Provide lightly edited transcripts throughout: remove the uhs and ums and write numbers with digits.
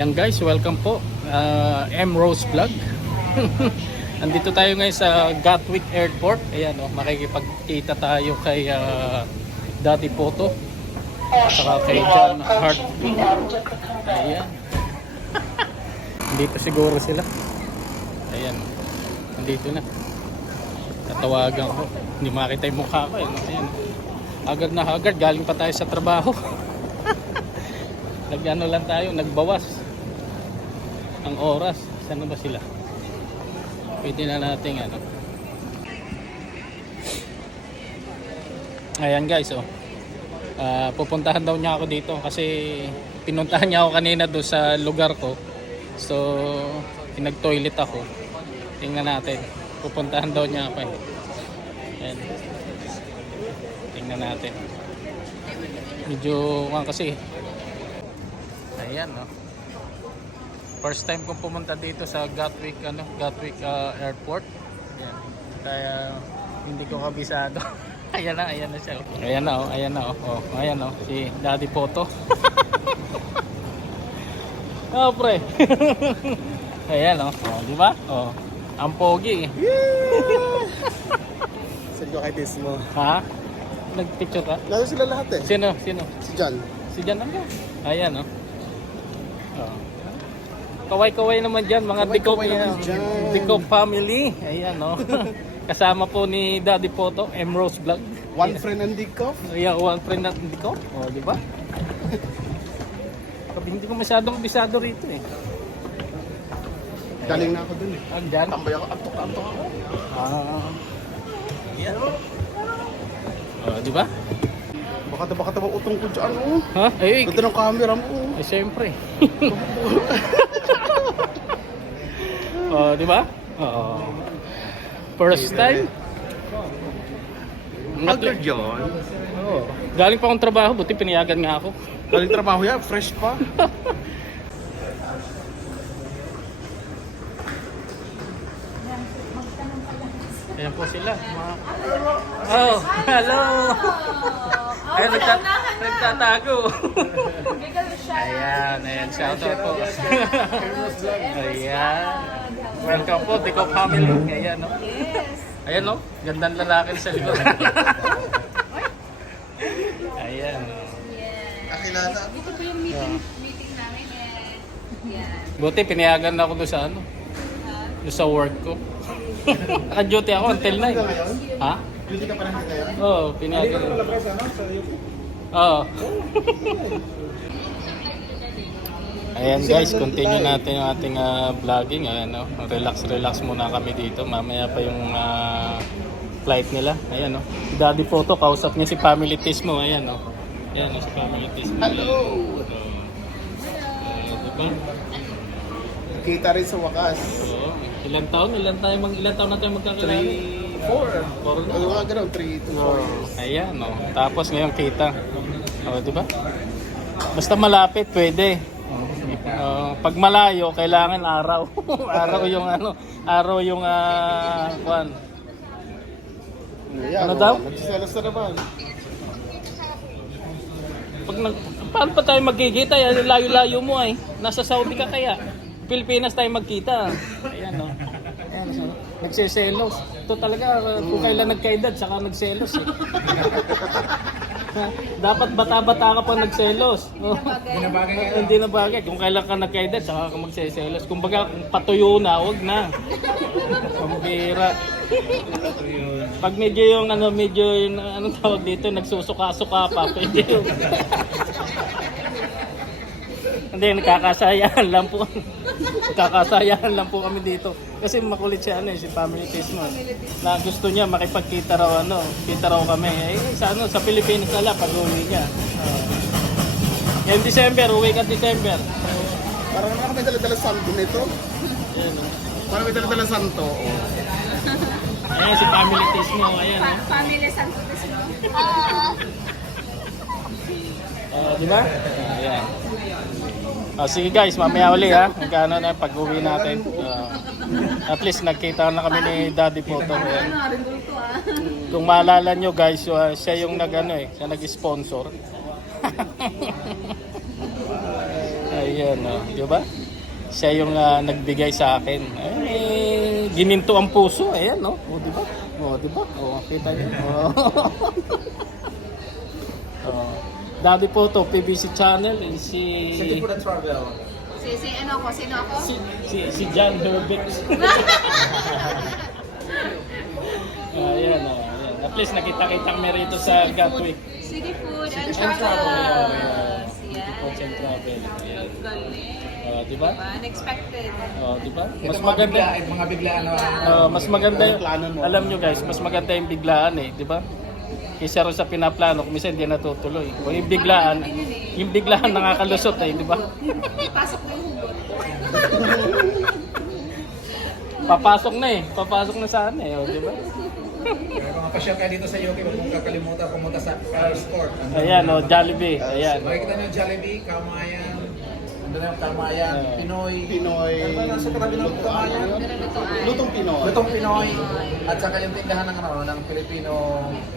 Yan guys, welcome po. M. Rose Vlog. Andito tayo ngayon sa Gatwick Airport. Ayan makikipagkita tayo kay Daddy Poto at saka kay John Hart. Ayan. Dito siguro sila. Ayan. Nandito na. Tatawagan ko. Hindi makita yung mukha ko. Ayan. Agad na agad. Galing pa tayo sa trabaho. Nag-ano lang tayo. Nagbawas ang oras. Saan ba sila? Pwede na natin Ayan guys, pupuntahan daw niya ako dito kasi pinuntahan niya ako kanina doon sa lugar ko. So pinag-toilet ako. Tingnan natin. Pupuntahan daw niya ako. Ayan. Tingnan natin. Medyo kasi. Ayan First time kong pumunta dito sa Gatwick Airport. Ayan. Kaya hindi ko kabisado. ayan na siya. Ayan na si Daddy Poto. Pre. Ayan di ba? Ang pogi. Sergio Kaitis mo. Ha? Nagpicture ka? Lalo sila lahat Sino? Si John. Si John lang. Ayan Kaway-kaway naman dyan, mga Dicop family. Ayan Kasama po ni Daddy Poto, M. Rose Vlog. One friend and Dicop. Yeah, one friend and Dicop. Di ba? Hindi ko masyadong bisado rito Galing na ako dun Dyan? Tambay ako, antok ako. Di ba? Baka taba utong ko dyan Ha? Ganda ng camera mo Siyempre. Di ba? First time. Uncle John. Galing pa akong trabaho, buti pinayagan nga ako. Galing trabaho yan, fresh pa. Ayan po sila. Hello. Ay, nagtatago. Ayan, shout out po. Ayan. Welcome po, Dicop family. Ayan, Ayan, gandang lalaki sa likod. Ayan, Kakilala. Dito po yung meeting namin Buti, pinayagan na ako doon sa doon sa work ko. Naka-duty ako until 9. Ha? Beauty ka pa lang ngayon? Oo, pinayagan. Ayan guys, continue natin yung ating vlogging. Ayan relax muna kami dito. Mamaya pa yung flight nila. Ayan Daddy Poto, kausap niya si Family Tismo. Ayan Ayan si Family Tismo. Hello! Diba? Kita rin sa wakas. Oo. Ilan taon na tayo magkakilala? 4 na. Ano nga gano'n? 3 to 4 years. Ayan Tapos ngayon kita. Diba? Basta malapit pwede. Pag malayo kailangan araw. araw yung kwan. Ano daw? Nagsiselos na naman. Paano pa tayo magkikita? Layo-layo mo Nasa Saudi ka kaya. Pilipinas tayo magkita. Ayan nagseselos. Ito talaga kung kailan nagkaedad saka nagselos Dapat bata-bata ka pa nagselos. Hindi na bagay. Kung kailan ka nagkaedad saka ka magseselos. Kumbaga kung patuyo na, wag na. Pambira. Pag medyo yung anong tawag dito, nagsusuka-suka pa, pwede yun. Hindi, nagkakasayahan lang po. Nagkakasayahan lang po kami dito. Kasi makulit siya si Family Tismo. Na gusto niya makipagkita raw kita raw kami. Sa Pilipinas na lang pag-uwi niya. Ngayong December, uwi ka December. Parang naman may dala-dala santo nito. Parang may dala-dala santo. Ayan si Family Tismo. Ayan Family Santo Tismo. Di ba? Ayan. Sige guys, mamaya uli magkano na pag-uwi natin. At least nagkita na kami ni Daddy Poto. Kung maalala nyo guys, siya yung siya nag-sponsor. Ayan, di ba? Siya yung nagbigay sa akin. Gininto ang puso. Ayan, no? O, di ba? O, di ba? O, kita niyo. Daddy po to, PBC channel. Sige po na travel. Sino ako? Si John Herbix. Ayan, o. Ayan. At least nakita-kita kami rito sa Gatwick. City Food and Travel. Travels. Yan. Food and Travel. Ayan. Galing. Di ba? Unexpected. Di ba? Ito mga biglaan na Mas maganda yung Plano mo. alam nyo guys, mas maganda yung biglaan di ba? Kaysa rin sa pinaplano, kung minsan hindi natutuloy. O yung biglaan nakakalusot di ba? Pasok mo yung hugot. Papasok na saan di ba? Kung mapasyal kayo dito sa UK, huwag mong kakalimutan pumunta sa Air Sport. Ayan Jollibee, ayan. Makikita niyo yung Jollibee, Kamayan, andun na yung Kamayan, Pinoy. Pinoy. Ano sa katabi ng Kamayan? Lutong Pinoy. Lutong Pinoy. At saka yung tindahan ng Filipino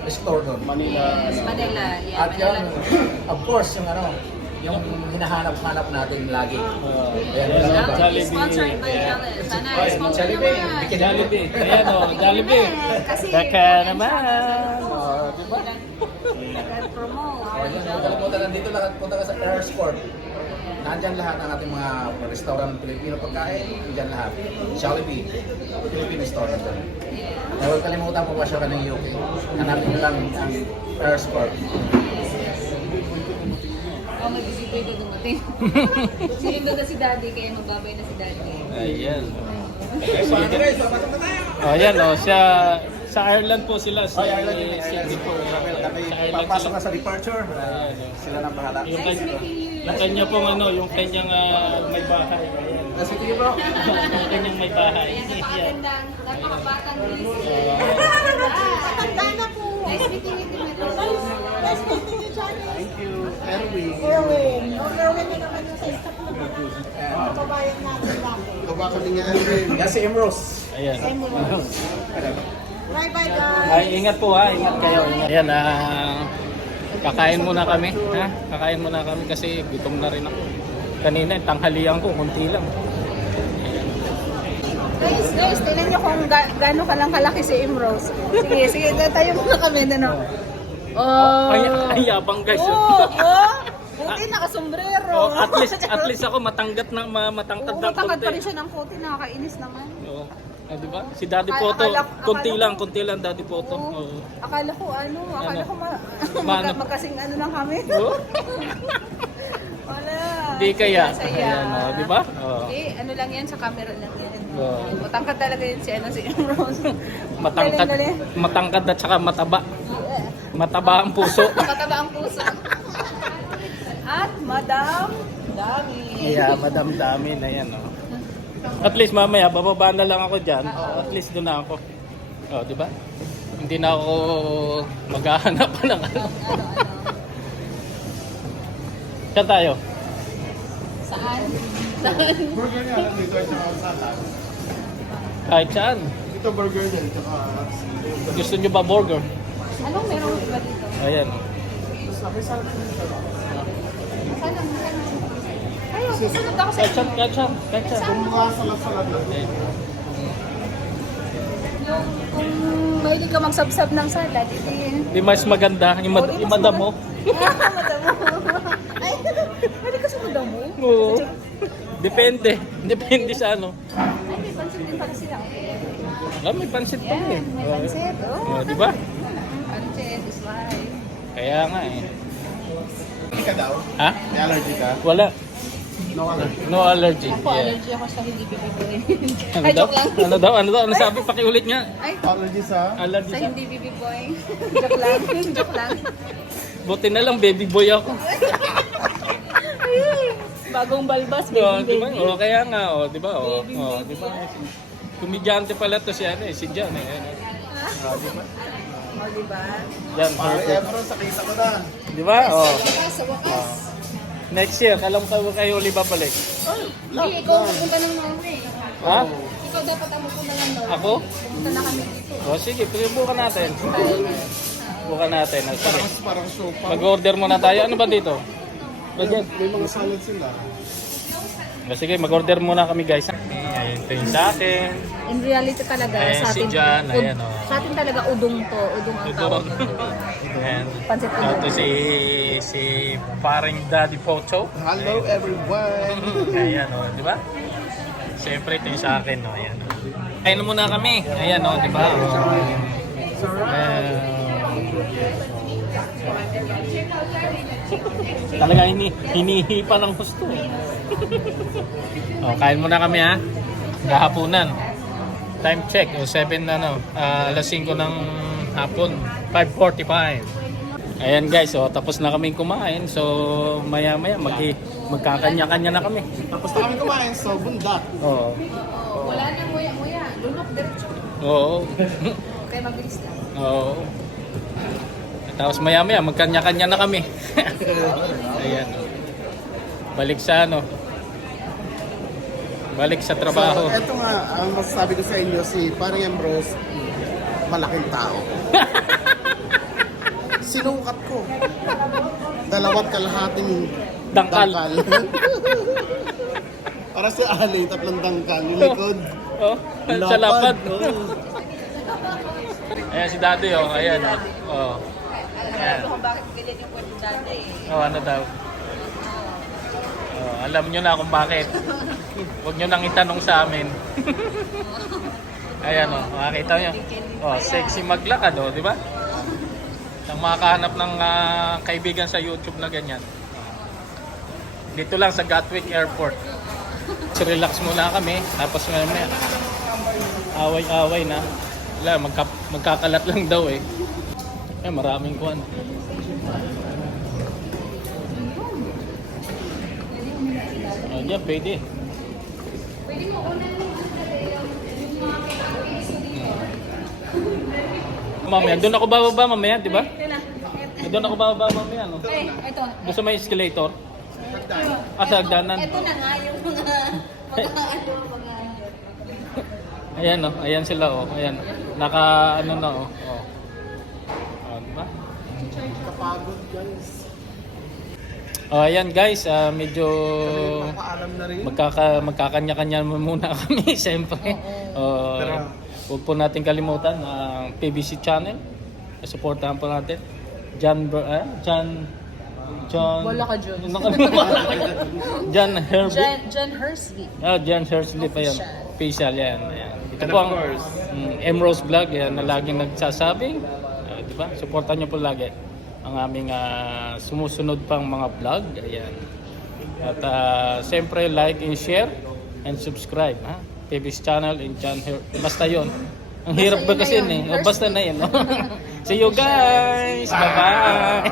store doon. Manila. Manila. Yan. At yun, of course, yung hinahanap-hanap natin lagi. Ayan, Jollibee. Sponsored by Jealous. Sana sponsor Jollibee. naman. Jollibee, ayan Jollibee. Kasi Teka naman. Di ba? Nag-promote. Huwag kalimutan, nandito lang at punta ka sa Air Sport. Nandyan lahat ng ating mga restaurant ng Pilipino pagkain, nandyan lahat. Jollibee, Filipino store nandyan. Huwag kalimutan kung masya ka ng UK. Hanapin nyo lang ang Air Sport. May bisipoy ko dumating. Sinindo na si Daddy, kaya magbabay na si Daddy. Ayan. Paano guys, papasok na tayo! Ayan siya sa Ireland po sila. Oh, Ireland. Cindy po. Sa Ireland Papasok sila. na sa departure. Sila nang bahala. Yung, Nice meeting you. yung kanya pong yung kanyang may bahay. Ayan. Sige you bro. Yung kanyang may bahay. Ayan. Napakagandang, napakabatang bilis. Matanda na po. Nice meeting you, Dimitro. Nice meeting you, Johnny. Thank you. Erwin. Erwin. Erwin na naman yung sa staff na mga kababayan natin dati. Kaba kami nga Erwin. Yan si Emrose. Ayan. Bye-bye, guys. Ay, ingat po ingat kayo. Ayan, kakain muna kami. Kakain muna kami kasi gutom na rin ako. Kanina, tanghalian ko, kunti lang. Guys, tingnan nyo kung gaano ka lang kalaki si Imrose. Sige, tayo muna kami. Oh. Ay, yabang guys. Buti nakasombrero. At least ako matangkat na matangkad na Matangkad pa konti. rin siya ng puti, nakakainis naman. Oo. Di ba? Si Daddy Poto, konti lang Daddy Poto. Oo. Akala ko magkasing lang kami. Oo. Wala. Di kaya. Saya. Ayan, di ba? Oo. Ano lang yan, sa camera lang yan. Oo. Matangkad talaga yun si Imrose. Matangkad at saka mataba. Mataba ang puso. Mataba ang puso. At Madam Dami. Yeah, Madam Dami na yan. At least mamaya, bababa na lang ako dyan. At least doon na ako. Di ba? Hindi na ako maghahanap pa ng ano. Saan tayo? Saan? Burger nga lang dito sa salad. Kahit saan. Ito burger din. Tsaka Gusto nyo ba burger? Anong meron ba dito? Ayan. Saan ang Ayaw, susunod ako sa Kahit saan. kung mga salad-salad lang. Kung mahilig ka magsabsab ng salad, Di mas maganda. Yung madam mo. Madam mo. Ay, mahilig ka sa madam mo? Oo. Depende. Depende sa ano. Ay, may pansit din pala sila. May pansit pa eh. Yan, may pansit. Di ba? Pansit is life. Kaya nga eh. Hindi ka daw? Ha? May allergy ka? Wala. No allergy. No allergy. Ako, Yeah. allergy ako sa hindi bibiboy. Ano Ay, daw? joke lang. Ano daw? Ano sabi? Pakiulit nga. Ay, Allergy sa? Allergy sa sa... hindi bibiboy. Joke lang. Joke lang. Buti na lang, baby boy ako. Bagong balbas, Oh, baby, di ba? baby. Oh, kaya nga, di ba? Baby, Di ba? Komedyante pala to si si Jan eh. Di ba? O, diba? Jan, Pare perfect. Emrose, nakita ko na. Di ba? Sa wakas. Next year, alam ko kayo ulit babalik. Hindi, ikaw pupunta ng Norway. Ha? Ikaw dapat ang pupunta ng Norway. Ako? Pupunta na kami dito. Sige, bukan natin. Bukan natin. Sige. Parang sopa. Mag-order muna tayo. Ano ba dito? Bagyan. May mga salad sila. Sige, mag-order muna kami guys. Ayan, ito yung sa akin. In reality talaga, Ayan, sa si atin, Jan, ayan, oh. sa atin talaga udong to. Udong ang tawag. Ayan. Pansit udong. Ito si paring Daddy Pocho. Hello everyone! Ayan o, di ba? Siyempre ito yung sa akin, no? Ayan. Kain na muna kami. Ayan o, di ba? Talaga hinihipa ng gusto. Kain muna kami ha. Gahapunan. Time check, 7 alas 5 ng hapon, 5:45. Ayan guys, tapos na kaming kumain. So maya-maya magkakanya-kanya na kami. Tapos na kami kumain, so bundak. Oo. Wala na muya-muya. Lunok, diretso. Oo. Kaya mabilis lang. Oo. Tapos maya-maya magkanya-kanya na kami. Ayan. Balik sa balik sa trabaho. So, eto nga, ang masasabi ko sa inyo, si Parang Ambrose, malaking tao. Sinukat ko. 2.5 Dangkal. Para sa Ali, 3 dangkal. Yung likod. Oh, sa lapad. Oo. Ayan si Daddy ayan. Oh. Ayan. Kung bakit ganyan yung kwento dati eh. Ano daw? Alam nyo na kung bakit. Huwag nyo nang itanong sa amin. Ayan makakita nyo. Sexy maglakad di ba? Ang makakahanap ng kaibigan sa YouTube na ganyan. Dito lang sa Gatwick Airport. So relax muna kami. Tapos may away-away na. Wala, magkakalat lang daw eh. Maraming kuwan. Diyan, pwede. Pwede mo unan yung Mamaya, doon ako bababa mamaya, di ba? Doon ako bababa mamaya, no? Ito. Doon sa may escalator. Sa hagdanan. Ito na nga yung mga Ayan, ayan sila, Ayan. Naka, diba? Kapagod, guys. Ayan guys, medyo Paalam na rin. magkakanya-kanya muna kami, siyempre. Huwag po natin kalimutan ang PBC channel. Supportahan po natin. John Wala ka, John. John Herbie. John Hersley. John Hersley pa yan. Official yan. Ayan. Ito po ang Emrose Vlog yan, na laging nagsasabing, diba? Supportan nyo po lagi ang aming sumusunod pang mga vlog. Ayan. At siyempre like and share and subscribe. PB's channel and John basta yon. Ang hirap ba kasi basta na yun. See you guys. Bye bye.